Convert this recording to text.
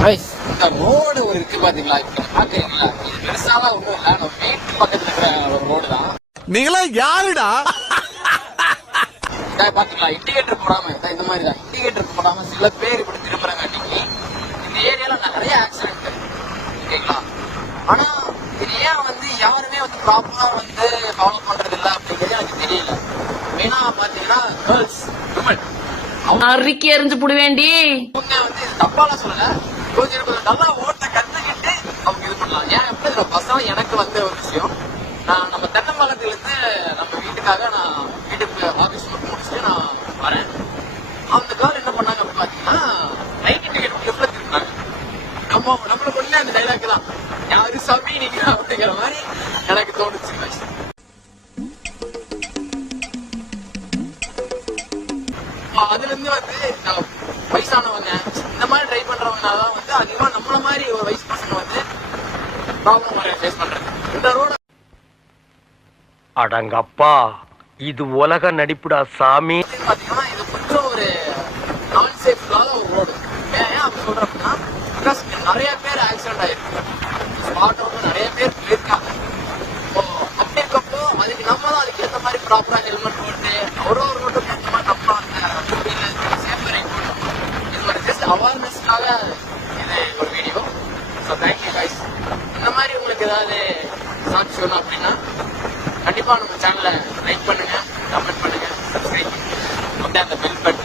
இந்த ரோடு ஒரு இருக்கு பாத்தீங்களா, இப்ப பாக்குறீங்களா, இது பெருசாவா ஒண்ணும் இல்ல, நம்ம வீட்டு பக்கத்துல இருக்கிற ஒரு ரோடு தான். நீங்களா யாருடா? பாத்தீங்களா, இண்டிகேட்டர் போடாம இந்த மாதிரி தான், இண்டிகேட்டர் போடாம சில பேர் இப்படி திரும்புறாங்க. அன்னைக்கு இந்த ஏரியால நிறைய ஆக்சிடென்ட் ஓகேங்களா. ஆனா இது ஏன் வந்து யாருமே வந்து ப்ராப்பரா வந்து ஃபாலோ பண்றது இல்ல அப்படிங்கிறது எனக்கு தெரியல. மெயினா பாத்தீங்கன்னா கேர்ள்ஸ், விமன், அறிக்கை எறிஞ்சு புடுவேண்டி. அவங்க வந்து தப்பாலாம் சொல்லல, கொஞ்சம் நல்லா ஓட்ட கத்துக்கிட்டு அவங்க இது பண்ணலாம். ஏன் எப்படி பசங்க எனக்கு வந்த ஒரு விஷயம், நான் நம்ம தென்னை மரத்துல இருந்து நம்ம வீட்டுக்காக நான் வீட்டுக்கு ஆபீஸ் மட்டும் முடிச்சுட்டு நான் வரேன். அந்த கார் என்ன பண்ணாங்க அப்படின்னு பாத்தீங்கன்னா, நைட் டிக்கெட் லெஃப்ட்ல திரும்பினாங்க. நம்மள கொண்டு அந்த டைலாக் தான், யாரு சாமி நீங்க அப்படிங்கிற மாதிரி எனக்கு தோணுச்சு. அதுல இருந்து வந்து வயசானவங்க இந்த மாதிரி ட்ரை பண்றவங்கனாலதான் வந்து அதிகமா நம்மள மாதிரி ஒரு வயசு பசங்க வந்து ப்ராப்ளம் ஃபேஸ் பண்றாங்க. இந்த ரோடு அடங்கப்பா, இது உலக நடிப்புடா சாமி. பாத்தீங்கன்னா இது கொஞ்சம் ஒரு நான் சேஃப்லான ஒரு ரோடு. ஏன் அப்படி சொல்றேன் அப்படின்னா, பிகாஸ் நிறைய பேர் ஆக்சிடென்ட் ஆயிருக்கு, ஸ்பாட் வந்து நிறைய பேர் போயிருக்காங்க. அப்படி இருக்கப்போ அதுக்கு நம்ம தான் அதுக்கு ஏற்ற மாதிரி ப்ராப்பரா ஹெல்மெட் போட்டு ஒரு ரோட்டுக்கு ஏற்ற மாதிரி நம்ம அவேர்னஸ்க்காக இது ஒரு வீடியோ. So thank you guys. இந்த மாதிரி உங்களுக்கு ஏதாவது சாட்சி வேணும் அப்படின்னா கண்டிப்பா நம்ம சேனலை லைக் பண்ணுங்க, கமெண்ட் பண்ணுங்க, சப்ஸ்கிரைப் பண்ணுங்க, அப்படியே அந்த பெல் பட்டன்